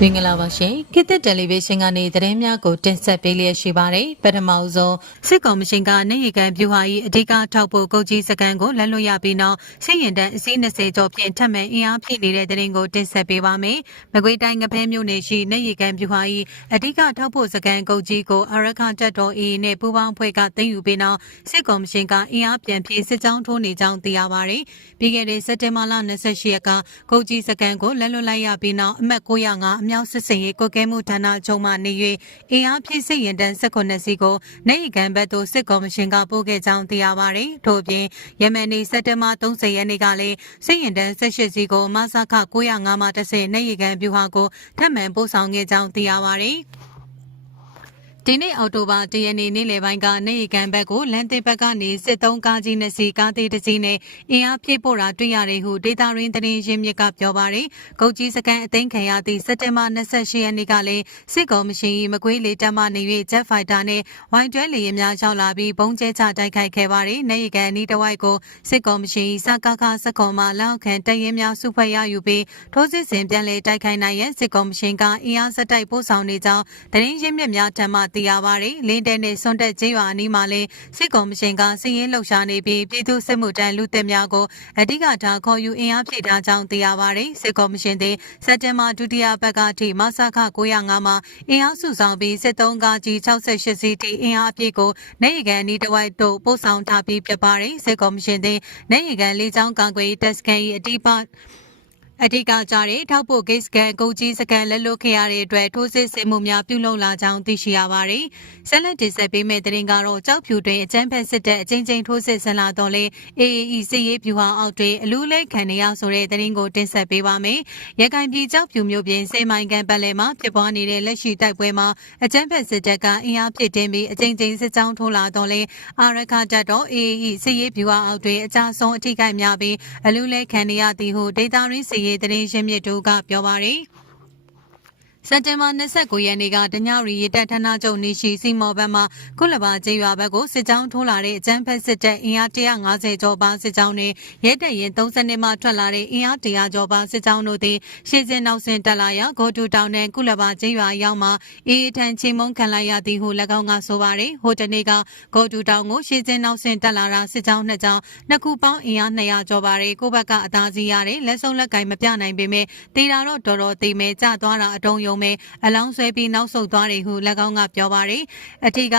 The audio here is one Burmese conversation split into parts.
မင်္ဂလာပါရှင်ခေတ်သစ်တယ်လီဗီရှင်းကနေသတင်းများကိုတင်ဆက်ပေးလျက်ရှိပါတယ်ပထမအဆုံးစစ်ကောင်မရှင်ကနေရီကန်ပြူဟာ၏အဓိကထောက်ပို့ကုတ်ကြီးစကန်ကိုလက်လွတ်ရပြီးနောက်စစ်ရင်တန်းအစီး20ကျော်ဖြင့်ထပ်မံအင်အားဖြည့်နေတဲ့သတင်းကိုတင်ဆက်ပေးပါမယ်မကွေးတိုင်းငဖဲမြို့နယ်ရှိနေရီကန်ပြူဟာ၏အဓိကထောက်ပို့စကန်ကုတ်ကြီးကိုအရခတက်တော် AA နဲ့ပူးပေါင်းဖွဲ့ကသိမ်းယူပြီးနောက်စစ်ကောင်မရှင်ကအင်အားပြန်ဖြည့်စစ်ကြောင်းထိုးနေကြောင်းသိရပါတယ်ပြီးခဲ့တဲ့စက်တင်ဘာလ28ရက်ကကုတ်ကြီးစကန်ကိုလက်လွတ်လိုက်ရပြီးနောက်အမှတ်905အမြောက်စစ်စင်ရေးကွက်ကဲမှုဌာနချုပ်မှနေ၍အင်အားဖြည့်စစ်ရင်တန်း18စီကိုနိုင်ကန်ဘက်သို့စစ်ကော်မရှင်ကပို့ခဲ့ကြောင်းသိရပါတယ်။ထို့အပြင်ယမန်နေ့စက်တင်ဘာ30ရက်နေ့ကလည်းစစ်ရင်တန်း18စီကိုမဆခ905မှတစ်ဆင့်နိုင်ကန်ပြူဟာကိုထပ်မံပို့ဆောင်ခဲ့ကြောင်းသိရပါတယ်။ ဒီနေ့အော်တိုဘာတရနေ့နေ့လယ်ပိုင်းကနေရီကန်ဘက်ကိုလန်တင်ဘက်ကနေစစ်သုံးကားကြီးနှစ်စီးကားသေးတစ်စီးနဲ့အင်အားဖြည့်ပို့တာတွေ့ရတယ်ဟုဒေတာရင်းသတင်းရင်းမြစ်ကပြောပါတယ်။ကုတ်ကြီးစကန်အသိမ်းခံရသည့်စက်တင်ဘာ28ရက်နေ့ကလည်းစစ်ကော်မရှင်၏မကွေးလေတပ်မှနေ၍ဂျက်ဖိုက်တာနဲ့ဝိုင်တွဲလေယာဉ်များရောက်လာပြီးပုံကျဲချတိုက်ခိုက်ခဲ့ပါတယ်။နေရီကန်အနီးတစ်ဝိုက်ကိုစစ်ကော်မရှင်၏စကားကားစကွန်မှလောက်ခံတရင်များစုဖွဲ့ရယူပြီးထိုးစစ်ဆင်ပြန်လည်တိုက်ခိုက်နိုင်ရန်စစ်ကော်မရှင်ကအင်အားစတိုက်ပို့ဆောင်နေကြောင်းသတင်းရင်းမြစ်များထံမှသိရပါတယ်။လင်းတဲနဲ့စွန်တက်ကျေးရွာအနီးမှာလည်းစစ်ကောင်မရှင်ကစီးရင်လှုပ်ရှားနေပြီးပြည်သူစစ်မှုတန်းလူသက်များကိုအဓိကထားခေါ်ယူအင်အားဖြည့်ထားကြောင်းသိရပါတယ်။စစ်ကောင်မရှင်သည်စက်တင်ဘာဒုတိယပတ်ကအထိမဆခ905မှာအင်အားစုဆောင်ပြီးစစ်သုံးကားကြီး68စီးထိအင်အားအပြည့်ကိုနေရီကန်အနီးတစ်ဝိုက်သို့ပို့ဆောင်ထားပြီးဖြစ်ပါတယ်။စစ်ကောင်မရှင်သည်နေရီကန်လေးချောင်းကာကွယ်တပ်စခန်း၏အတိပ အဓိကကြတဲ့ထောက်ပို့ဂိတ်စကန်ကုတ်ကြီးစကန်လက်လွတ်ခဲ့ရတဲ့အတွက်ထိုးစစ်ဆင်မှုများပြုလုပ်လာကြောင်းသိရှိရပါတယ်။ဆက်လက်တင်ဆက်ပေးမယ့်သတင်းကတော့ကြောက်ဖြူတွင်အကြမ်းဖက်စစ်တပ်အကြိမ်ကြိမ်ထိုးစစ်ဆင်လာတော့လေ AAE စစ်ရေးဗျူဟာအောက်တွင်အလူးလဲခံနေရဆိုတဲ့သတင်းကိုတင်ဆက်ပေးပါမယ်။ရခိုင်ပြည်ကြောက်ဖြူမြို့ပြင်စေမိုင်ကန်ပတ်လည်မှာဖြစ်ပွားနေတဲ့လက်ရှိတိုက်ပွဲမှာအကြမ်းဖက်စစ်တပ်ကအင်အားဖြစ်တင်ပြီးအကြိမ်ကြိမ်စစ်ကြောင်းထိုးလာတော့လေအာရခတပ်တော် AAE စစ်ရေးဗျူဟာအောက်တွင်အကြဆုံးအထိကိများပြီးအလူးလဲခံနေရသည်ဟုဒေတာရင်းစစ်ရေးသတင်းရင်းမြစ်တို့ကပြောပါရယ် စက်တင်ဘာ29ရက်နေ့ကတညရီရတက်ဌာနချုပ်နေရှိစီမော်ဘက်မှကုလဘာကျေးရွာဘက်ကိုစစ်ကြောင်းထိုးလာတဲ့အကြမ်းဖက်စစ်တပ်အင်အား150ကျော်ပါစစ်ကြောင်းတွေရဲတပ်ရင်30မှထွက်လာတဲ့အင်အား100ကျော်ပါစစ်ကြောင်းတို့သည်ရှေ့စင်နောက်စင်တက်လာရာဂိုတူတောင်နဲ့ကုလဘာကျေးရွာရောက်မှအေးထန်ချင်းမုံခံလိုက်ရသည်ဟု၎င်းကဆိုပါရယ်ဟိုတနေ့ကဂိုတူတောင်ကိုရှေ့စင်နောက်စင်တက်လာတာစစ်ကြောင်းနှစ်ကြောင်းနှစ်ခုပေါင်းအင်အား200ကျော်ပါရယ်ကိုဘက်ကအသာစီရတဲ့လက်ဆုံးလက်ကင်မပြနိုင်ပေမဲ့တေတာတော့တော်တော်သိမဲ့ကြသွားတာအတုံးယုံမဲ့အလောင်းဆွဲပြီးနောက်ဆုတ်သွားတယ်ဟု၎င်းကပြောပါရယ်အထီက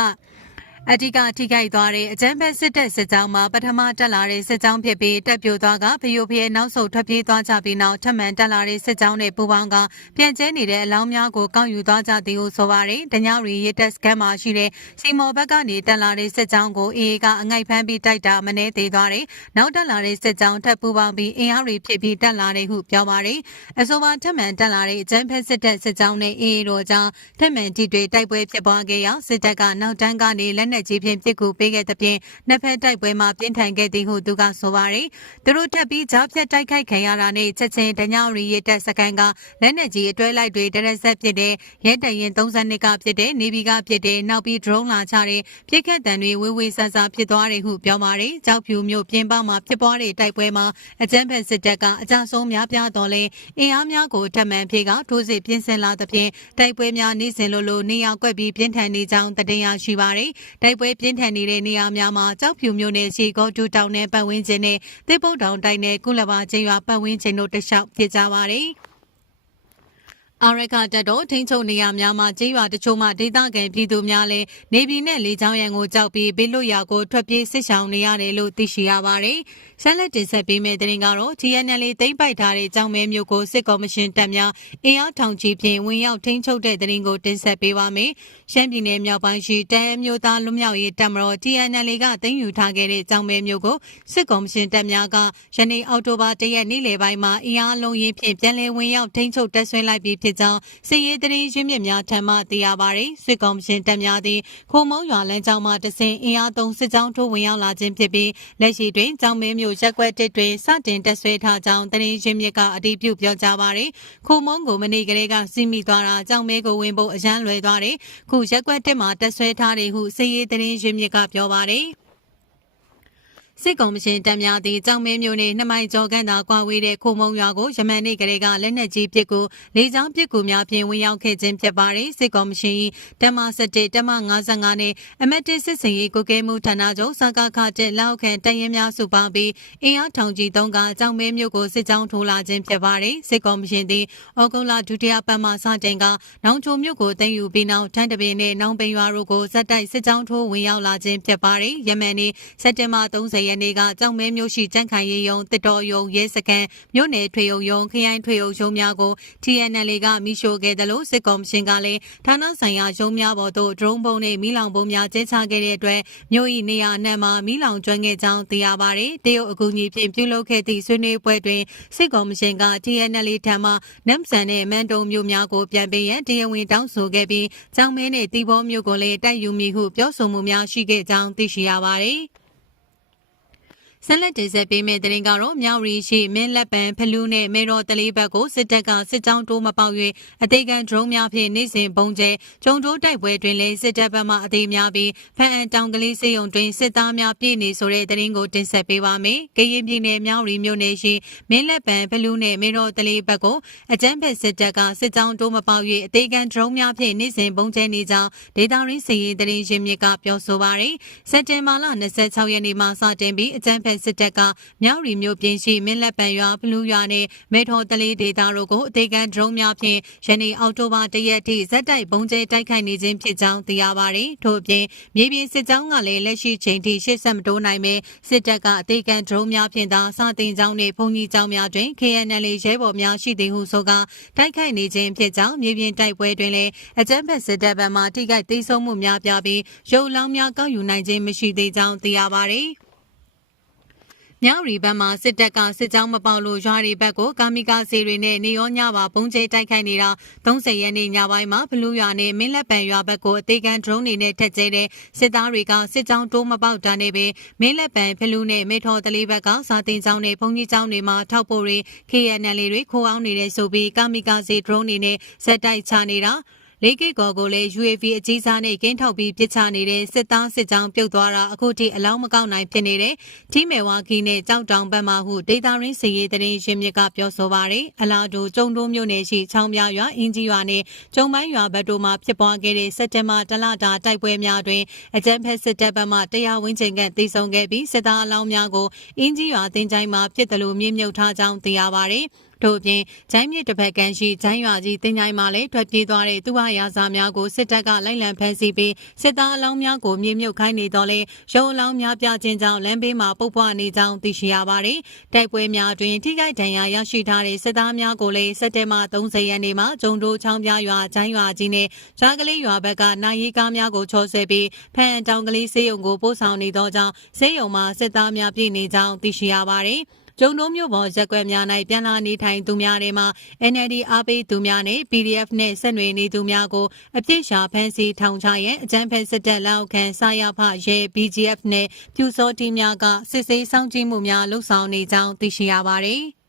အဓိကထိခိုက်သွားတဲ့အကြမ်းဖက်စစ်တပ်စစ်ကြောင်းမှာပထမတက်လာတဲ့စစ်ကြောင်းဖြစ်ပြီးတက်ပြိုသွားကဖျို့ဖျဲနောက်ဆုတ်ထွက်ပြေးသွားကြပြီးနောက်ထပ်မံတက်လာတဲ့စစ်ကြောင်းနဲ့ပူးပေါင်းကပြန်ကျဲနေတဲ့အလောင်းများကိုကောက်ယူသွားကြသည်ဟုဆိုပါတယ်။တညရီရတက်စကန်မှာရှိတဲ့စီမော်ဘက်ကနေတက်လာတဲ့စစ်ကြောင်းကိုအေအေကအငိုက်ဖမ်းပြီးတိုက်တာမနှဲသေးသွားတယ်။နောက်တက်လာတဲ့စစ်ကြောင်းထပ်ပူးပေါင်းပြီးအင်အားတွေဖြစ်ပြီးတက်လာတဲ့ဟုပြောပါတယ်။အဆိုပါထပ်မံတက်လာတဲ့အကြမ်းဖက်စစ်တပ်စစ်ကြောင်းနဲ့အေအေတို့ကြောင့်ထပ်မံထိတွေ့တိုက်ပွဲဖြစ်ပွားခဲ့ရာစစ်တပ်ကနောက်တန်းကနေလက်နက်ကြီးဖြင့်ပစ်ကူပေးခဲ့တဲ့ပြင်နှစ်ဖက်တိုက်ပွဲမှာပြင်းထန်ခဲ့သည်ဟုသူကဆိုပါတယ်။သူတို့ထပ်ပြီးကြားဖြတ်တိုက်ခိုက်ခံရတာနဲ့ချက်ချင်းတညရီရတက်စကန်ကလက်နက်ကြီးအတွဲလိုက်တွေတရက်ဆက်ဖြစ်တဲ့ရဲတရင်32ကဖြစ်တဲ့နေဗီကဖြစ်တဲ့နောက်ပြီး drone လာချတဲ့ပြစ်ခတ်တံတွေဝေဝေဆဆဖြစ်သွားတယ်ဟုပြောပါတယ်။ကြောက်ဖြူမျိုးပြင်းပမှာဖြစ်ပွားတဲ့တိုက်ပွဲမှာအကြမ်းဖက်စစ်တပ်ကအကြဆုံးများပြားတော်လဲအင်အားများကိုထပ်မံဖြေကထိုးစစ်ပြင်းစင်လာသဖြင့်တိုက်ပွဲများနေစဉ်လိုလိုနေရာကွက်ပြီးပြင်းထန်နေကြောင်းတည်ရရှိပါတယ်။တိုက်ပွဲပြင်းထန်နေတဲ့နေရာများမှာကြောက်ဖြူမျိုးနဲ့ရှီကောတူတောင်နဲ့ပတ်ဝန်းကျင်နဲ့သစ်ပုတ်တောင်တိုင်းနဲ့ကုလဘာချင်းရွာပတ်ဝန်းကျင်တို့တခြားဖြစ်ကြပါတယ်။အာရကတက်တော့ထိန်းချုပ်နေရများမှာကျေးရွာတချို့မှဒေသခံပြည်သူများလည်းနေပြည်နဲ့လေချောင်းရံကိုကြောက်ပြီးဘေးလွတ်ရာကိုထွက်ပြေးစစ်ဆောင်နေရတယ်လို့သိရှိရပါတယ်။ဆက်လက်တင်ဆက်ပေးမယ့်သတင်းကတော့ TNL သိမ့်ပိုက်ထားတဲ့ကြောင်မဲမျိုးကိုစစ်ကော်မရှင်တပ်များအင်အားထောင်ချီဖြင့်ဝင်ရောက်ထိန်းချုပ်တဲ့သတင်းကိုတင်ဆက်ပေးပါမယ်။ရှမ်းပြည်နယ်မြောက်ပိုင်းရှိတန်အမျိုးသားလူမျိုးရေးတပ်မတော် TNL ကသိမ်းယူထားခဲ့တဲ့ကြောင်မဲမျိုးကိုစစ်ကော်မရှင်တပ်များကယနေ့အောက်တိုဘာ၁ရက်နေ့လယ်ပိုင်းမှာအင်အားလုံးရင်းဖြင့်ပြန်လည်ဝင်ရောက်ထိန်းချုပ်တပ်ဆွဲလိုက်ပြီးဖြစ်ကြောင်းစစ်ရေးတရင်ရင်းမြစ်များထံမှသိရပါတယ်။စစ်ကောင်ရှင်တပ်များသည်ခိုမုံရွာလမ်းကြောင်းမှတဆင်အင်အားသုံးစစ်ကြောင်းထိုးဝင်ရောက်လာခြင်းဖြစ်ပြီးလက်ရှိတွင်ကြောင်မင်းမျိုးရက်ကွက်တစ်တွင်စတင်တက်ဆွဲထားကြောင်းတရင်ရင်းမြစ်ကအတည်ပြုပြောကြားပါတယ်။ခိုမုံကိုမနေ့ကလေးကစီးမိသွားတာကြောင်မဲကိုဝင်ဖို့အရန်လွယ်သွားတယ်။ခုရက်ကွက်တစ်မှာတက်ဆွဲထားတယ်ဟုစစ်ရေးတရင်ရင်းမြစ်ကပြောပါတယ်။ စစ်ကောင်မရှင်တပ်များသည့်ကြောင်မဲမျိုးနှင့်နှစ်မိုင်ကျော်ခန့်သာကွာဝေးတဲ့ခိုမုံရွာကိုယမန်နေ့ကလေးကလက်နက်ကြီးပစ်ကူလေကြောင်းပစ်ကူများဖြင့်ဝင်ရောက်ခဲ့ခြင်းဖြစ်ပါတယ်စစ်ကောင်မရှင်၏တပ်မ17တပ်မ55နဲ့အမတ်တစ်စစ်စင်ရေးကိုကဲမှုဌာနချုပ်စကားခတဲ့လောက်ခံတရင်များစုပေါင်းပြီးအင်အားထောင်ကြီးသုံးကကြောင်မဲမျိုးကိုစစ်ကြောင်းထိုးလာခြင်းဖြစ်ပါတယ်စစ်ကောင်မရှင်သည်ဩဂုတ်လဒုတိယပတ်မှစတင်ကနောင်ချိုမြို့ကိုတင်ယူပြီးနောက်ထန်းတပင်နဲ့နောင်ပင်ရွာတို့ကိုဇက်တိုက်စစ်ကြောင်းထိုးဝင်ရောက်လာခြင်းဖြစ်ပါတယ်ယမန်နေ့စက်တင်ဘာ30ရက်နေ့ကကြောင်မဲမျိုးရှိကြန့်ခိုင်ရေးယုံတစ်တော်ယုံရဲစခန်းမြို့နယ်ထွေအုပ်ယုံခရိုင်ထွေအုပ်ယုံများကို TNL ကမိရှို့ခဲ့တယ်လို့စစ်ကောင်ရှင်ကလည်းဌာနဆိုင်ရာယုံများပေါ်သို့ drone ပုံနဲ့မိလောင်ပုံများကျဲချခဲ့တဲ့အတွက်မြို့၏နေရာအနှံ့မှာမိလောင်ကျွမ်းခဲ့ကြောင်းသိရပါတယ်တရုတ်အကူအညီဖြင့်ပြုလုပ်ခဲ့သည့်ဆွေးနွေးပွဲတွင်စစ်ကောင်ရှင်က TNL ထံမှနမ်ဆန်နဲ့မန်တုံမြို့များကိုပြန်ပေးရန်တရားဝင်တောင်းဆိုခဲ့ပြီးကျောင်းမဲနဲ့တီဘောမြို့ကိုလည်းတိုက်ယူမိဟုပြောဆိုမှုများရှိခဲ့ကြောင်းသိရှိရပါတယ်။ ဆက်လက်တင်ဆက်ပေးမယ့်တဲ့ရင်ကတော့မြောက်ရီရှိမင်းလက်ပံဖလူးနဲ့မေတော်တလေးဘက်ကိုစစ်တပ်ကစစ်ကြောင်းတိုးမပေါက်၍အသေးခံဒရုန်းများဖြင့်နေစဉ်ပုံကျဲဂျုံတိုးတိုက်ပွဲတွင်လည်းစစ်တပ်ဘက်မှအသေးများပြီးဖန်အန်တောင်ကလေးစေယုံတွင်စစ်သားများပြည့်နေဆိုတဲ့တဲ့ရင်ကိုတင်ဆက်ပေးပါမယ်။ကရင်ပြည်နယ်မြောက်ရီမြို့နယ်ရှိမင်းလက်ပံဖလူးနဲ့မေတော်တလေးဘက်ကိုအကြမ်းဖက်စစ်တပ်ကစစ်ကြောင်းတိုးမပေါက်၍အသေးခံဒရုန်းများဖြင့်နေစဉ်ပုံကျဲနေကြောင်းဒေတာရင်းစီရင်တဲ့ရင်ရင်းမြစ်ကပြောဆိုပါရယ်။စက်တင်ဘာလ26ရက်နေ့မှစတင်ပြီးအကြမ်းဖက်စစ်တပ်ကမြောက်ရီမျိုးပြင်းရှိမင်းလက်ပံရွာဘလူးရွာနဲ့မေထော်တလေးဒေတာတို့ကိုအသေးခံဒရုန်းများဖြင့်ယနေ့အောက်တိုဘာ၁ရက်ထိဇက်တိုက်ပုံကျဲတိုက်ခိုက်နေခြင်းဖြစ်ကြောင်းသိရပါတယ်။ထို့အပြင်မြေပြင်စစ်ကြောင်းကလည်းလက်ရှိချိန်ထိရှေ့ဆက်မတိုးနိုင်ပဲစစ်တပ်ကအသေးခံဒရုန်းများဖြင့်သာစတင်ကြောင်းနဲ့ဘုံကြီးကြောင်းများတွင် KNL ရဲဘော်များရှိသည်ဟုဆိုကာတိုက်ခိုက်နေခြင်းဖြစ်ကြောင်းမြေပြင်တိုက်ပွဲတွင်လည်းအကြမ်းဖက်စစ်တပ်ဘက်မှထိခိုက်သိမ်းဆုံးမှုများပြပြီးရုပ်လောင်းများကောက်ယူနိုင်ခြင်းမရှိသေးကြောင်းသိရပါတယ်။ မြောက်ရီဘက်မှစစ်တပ်ကစစ်ကြောင်းမပေါလို့ရွာတွေဘက်ကိုကာမီကာစီတွေနဲ့နေရောညပါပုံကျဲတိုက်ခိုက်နေတာ30ရက်နေ့ညပိုင်းမှာဘလူးရွာနဲ့မင်းလက်ပံရွာဘက်ကိုအသေးခံဒရုန်းတွေနဲ့ထက်ကျဲတဲ့စစ်သားတွေကစစ်ကြောင်းတိုးမပေါက်တာနဲ့ပဲမင်းလက်ပံဘလူးနဲ့မေထော်တလေးဘက်ကစာတင်ကြောင်းနဲ့ဘုံကြီးကြောင်းတွေမှာထောက်ပို့တွေ KNL တွေခိုးအောင်နေတဲ့ဆိုပြီးကာမီကာစီဒရုန်းတွေနဲ့ဇက်တိုက်ချနေတာ လေးကိတ်ကော်ကိုလည်း UAV အကြီးစားနဲ့ကင်းထောက်ပြီးပစ်ချနေတဲ့စစ်သားစစ်ကြောင်းပြုတ်သွားတာအခုထိအလောင်းမကောက်နိုင်ဖြစ်နေတဲ့ထီးမယ်ဝါကီနဲ့ကြောက်တောင်ဘက်မှဟုဒေတာရင်းစီရေးတရင်ရှင်မြစ်ကပြောဆိုပါရယ်အလားတူကျုံတိုးမြို့နယ်ရှိချောင်းပြရွာအင်းကြီးရွာနဲ့ကျုံပိုင်းရွာဘက်တို့မှဖြစ်ပွားခဲ့တဲ့စက်တင်ဘာတလတာတိုက်ပွဲများတွင်အကြမ်းဖက်စစ်တပ်ဘက်မှတရားဝင်ချိန်ကတိစုံခဲ့ပြီးစစ်သားအလောင်းများကိုအင်းကြီးရွာတင်ချိုင်းမှာဖြစ်တယ်လို့မြင့်မြုပ်ထားကြောင်းသိရပါရယ်ထို့အပြင်ဂျိုင်းမြစ်တစ်ဖက်ကမ်းရှိဂျိုင်းရွာကြီးတင်ချိုင်းမှာလည်းထွက်ပြေးသွားတဲ့သူဝရာဇာများကိုစစ်တပ်ကလိုက်လံဖမ်းဆီးပြီးစစ်သားအလောင်းများကိုမြေမြုပ်ခိုင်းနေတော့လဲရုံအလောင်းများပြခြင်းကြောင့်လမ်းဘေးမှာပုတ်ပွားနေကြောင်းသိရှိရပါတယ်။တိုက်ပွဲများတွင်ထိခိုက်ဒဏ်ရာရရှိထားတဲ့စစ်သားများကိုလည်းစက်တင်ဘာ30ရက်နေ့မှာဂျုံတိုးချောင်းပြရွာဂျိုင်းရွာကြီးနဲ့ဂျာကလေးရွာဘက်ကနိုင်ရီကားများကိုချောဆွဲပြီးဖန်တောင်ကလေးစေးရုံကိုပို့ဆောင်နေသောကြောင့်စေးရုံမှာစစ်သားများပြည့်နေကြောင်းသိရှိရပါတယ်။ ကျုံတို့မျိုးပေါ်ရက်ွက်များ၌ပြန်လာနေထိုင်သူများတွေမှာ NLD အားပေးသူများနဲ့ PDF နဲ့ဆက်နွယ်နေသူများကိုအပြစ်ရှာဖမ်းဆီးထောင်ချရန်အကြမ်းဖက်စစ်တပ်လက်အောက်ခံစာရဖရဲ BGF နဲ့ပြူစောတီများကစစ်ဆေးစောင့်ကြည့်မှုများလှုပ်ဆောင်နေကြောင်းသိရှိရပါတယ်။